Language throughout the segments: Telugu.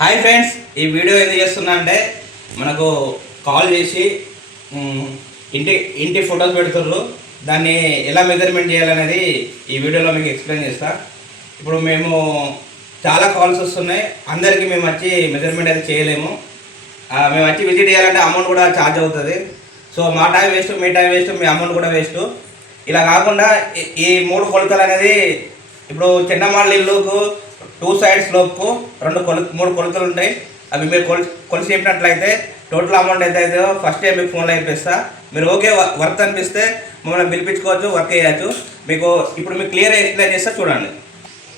హాయ్ ఫ్రెండ్స్, ఈ వీడియో ఎందుకు చేస్తున్నా అంటే మనకు కాల్ చేసి ఇంటి ఇంటి ఫొటోస్ పెడుతుర్రు. దాన్ని ఎలా మెజర్మెంట్ చేయాలనేది ఈ వీడియోలో మీకు ఎక్స్ప్లెయిన్ చేస్తా. ఇప్పుడు మేము చాలా కాల్స్ వస్తున్నాయి, అందరికీ మేము వచ్చి మెజర్మెంట్ అయితే చేయలేము. మేము వచ్చి విజిట్ చేయాలంటే అమౌంట్ కూడా ఛార్జ్ అవుతుంది. సో మా టైం వేస్ట్, మీ టైం వేస్ట్, మీ అమౌంట్ కూడా వేస్ట్. ఇలా కాకుండా ఈ 3 కొలతలు అనేది ఇప్పుడు చిన్నమాళ్ళ ఇల్లుకు 2 సైడ్స్ లోపు 3 కొలతలు ఉంటాయి. అవి మీరు కొలిసి చెప్పినట్లయితే టోటల్ అమౌంట్ అయితే ఫస్ట్ టైం మీకు ఫోన్లో అయిపోయిస్తా. మీరు ఓకే వర్క్ అనిపిస్తే మమ్మల్ని పిలిపించుకోవచ్చు, వర్క్ చేయవచ్చు. ఇప్పుడు మీకు క్లియర్గా ఎక్స్ప్లెయిన్ చేస్తా చూడండి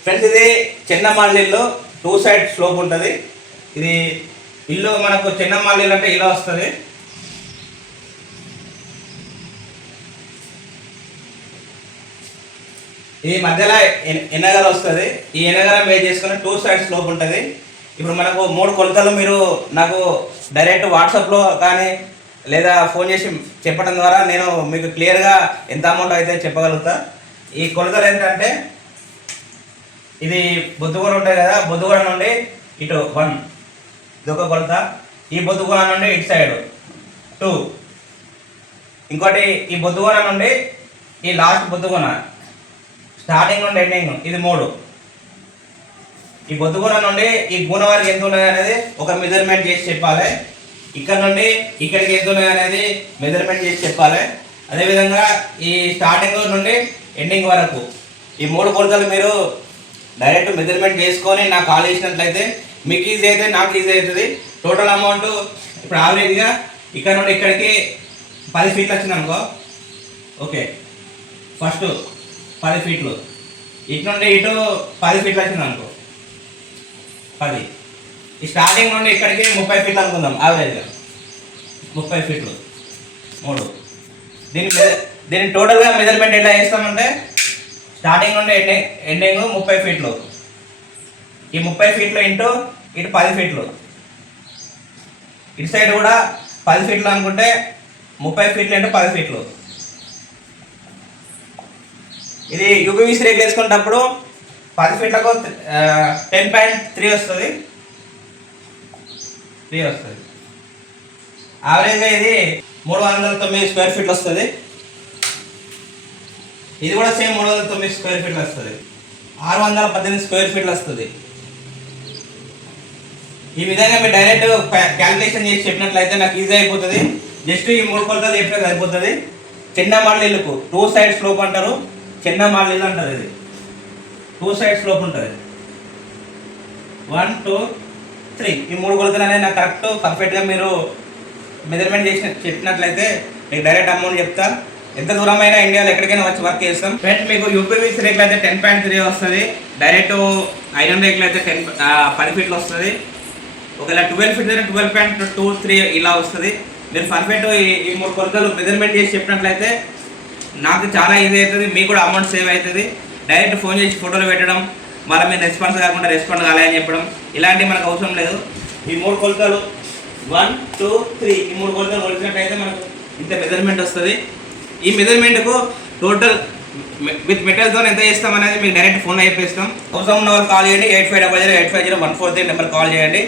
ఫ్రెండ్స్. ఇది చిన్నమాళ్ళ ఇల్లు 2 సైడ్ స్లోప్ ఉంటుంది. ఇది ఇల్లు మనకు చిన్నమాళ్ళ ఇల్లు అంటే ఇలా వస్తుంది. ఈ మధ్యలో ఎనగర వస్తుంది. ఈ ఎనగరం బేస్ చేసుకుని 2 సైడ్స్ స్లోప్ ఉంటుంది. ఇప్పుడు మనకు 3 కొలతలు మీరు నాకు డైరెక్ట్ వాట్సాప్లో కానీ లేదా ఫోన్ చేసి చెప్పడం ద్వారా నేను మీకు క్లియర్గా ఎంత అమౌంట్ అయితే చెప్పగలుగుతా. ఈ కొలతలు ఏంటంటే ఇది బొద్దుగూర ఉంటాయి కదా, బొద్దుగూర నుండి ఇటు 1 ఇదొక కొలత, ఈ బొద్దుగూర నుండి ఇటు సైడ్ 2, ఇంకోటి ఈ బొద్దుగూర నుండి ఈ లాస్ట్ బొద్దుగూర స్టార్టింగ్ నుండి ఎండింగ్ ఇది 3. ఈ బొద్దుగూర నుండి ఈ గూన వరకు ఎంత ఉన్నది అనేది ఒక మెజర్మెంట్ చేసి చెప్పాలి. ఇక్కడ నుండి ఇక్కడికి ఎంత ఉన్నది అనేది మెజర్మెంట్ చేసి చెప్పాలి. అదేవిధంగా ఈ స్టార్టింగ్ నుండి ఎండింగ్ వరకు ఈ 3 కొలతలు మీరు డైరెక్ట్ మెజర్మెంట్ చేసుకొని నాకు కాల్ చేసినట్లయితే మీకు ఈజీ అయితే, నాకు ఈజీ అవుతుంది. టోటల్ అమౌంట్ ఇప్పుడు యావరేజ్గా ఇక్కడ నుండి ఇక్కడికి 10 ఫీట్లు వచ్చింది అనుకో, ఓకే. ఫస్ట్ 10 ఫీట్లు, ఇటు నుండి ఇటు 10 ఫీట్లు వచ్చింది అనుకో, 10. ఈ స్టార్టింగ్ నుండి ఇక్కడికి 30 ఫీట్లు అనుకుందాం యావరేజ్గా, 30 ఫీట్లు 3. దీన్ని టోటల్గా మెజర్మెంట్ ఎలా చేస్తామంటే స్టార్టింగ్ నుండి ఎండింగ్ 30 ఫీట్లు, ఈ 30 ఫీట్లు ఇంటూ ఇటు 10 ఫీట్లు, ఇటు సైడ్ కూడా 10 ఫీట్లు అనుకుంటే 30 ఫీట్లు ఇంటూ 10 ఫీట్లు. ఇది యూపీవీసీ రేట్ వేసుకునేటప్పుడు 10 ఫీట్లకు 10.3 వస్తుంది. యావరేజ్గా ఇది 309 స్క్వేర్ ఫీట్లు వస్తుంది. ఇది కూడా సేమ్ 309 స్క్వేర్ ఫీట్లు వస్తుంది. 618 స్క్వేర్ ఫీట్లు వస్తుంది. ఈ విధంగా మీరు డైరెక్ట్ క్యాలిక్యులేషన్ చేసి చెప్పినట్లయితే నాకు ఈజీ అయిపోతుంది. జస్ట్ ఈ 3 కొలతలు చెప్పితే సరిపోతుంది. చిన్న మోడల్ ఇల్లుకు 2 సైడ్ స్లోప్ అంటారు, చిన్న మోడల్ ఇల్లు అంటారు. ఇది 2 సైడ్ స్లోప్ ఉంటుంది. 1 2 3 ఈ 3 కొలతలు అనేది నాకు కరెక్ట్ పర్ఫెక్ట్గా మీరు మెజర్మెంట్ చెప్పినట్లయితే మీకు డైరెక్ట్ అమౌంట్ చెప్తా. ఎంత దూరమైనా ఇండియాలో ఎక్కడికైనా వచ్చి వర్క్ చేస్తాం. ఫ్రెండ్స్, మీకు యూపీవీసీ రేట్లు అయితే 10.3 వస్తుంది. డైరెక్ట్ ఐరన్ రేట్లు అయితే 10 ఫీట్లు వస్తుంది. ఒకవేళ 12 ఫీట్ అయితే 12.23 ఇలా వస్తుంది. మీరు పర్ఫెక్ట్ ఈ 3 కొలతలు మెజర్మెంట్ చేసి చెప్పినట్లయితే నాకు చాలా ఈజీ అవుతుంది, మీకు కూడా అమౌంట్ సేవ్ అవుతుంది. డైరెక్ట్ ఫోన్ చేసి ఫోటోలు పెట్టడం, మళ్ళీ మీరు రెస్పాన్స్ కాకుండా రెస్పాండ్ కాలేదని చెప్పడం ఇలాంటివి మనకు అవసరం లేదు. ఈ 3 కొలతలు 1 2 3 ఈ 3 కొలతలు కొలిచినట్టయితే మనకు ఇంత మెజర్మెంట్ వస్తుంది. ఈ మెజర్మెంట్కు టోటల్ విత్ మెటల్తో ఎంత చేస్తామనేది మీకు డైరెక్ట్ ఫోన్ అయిపోయిస్తాం. అవసరం ఉన్న వాళ్ళు కాల్ చేయండి. 8500 850 143 నెంబర్ కాల్ చేయండి.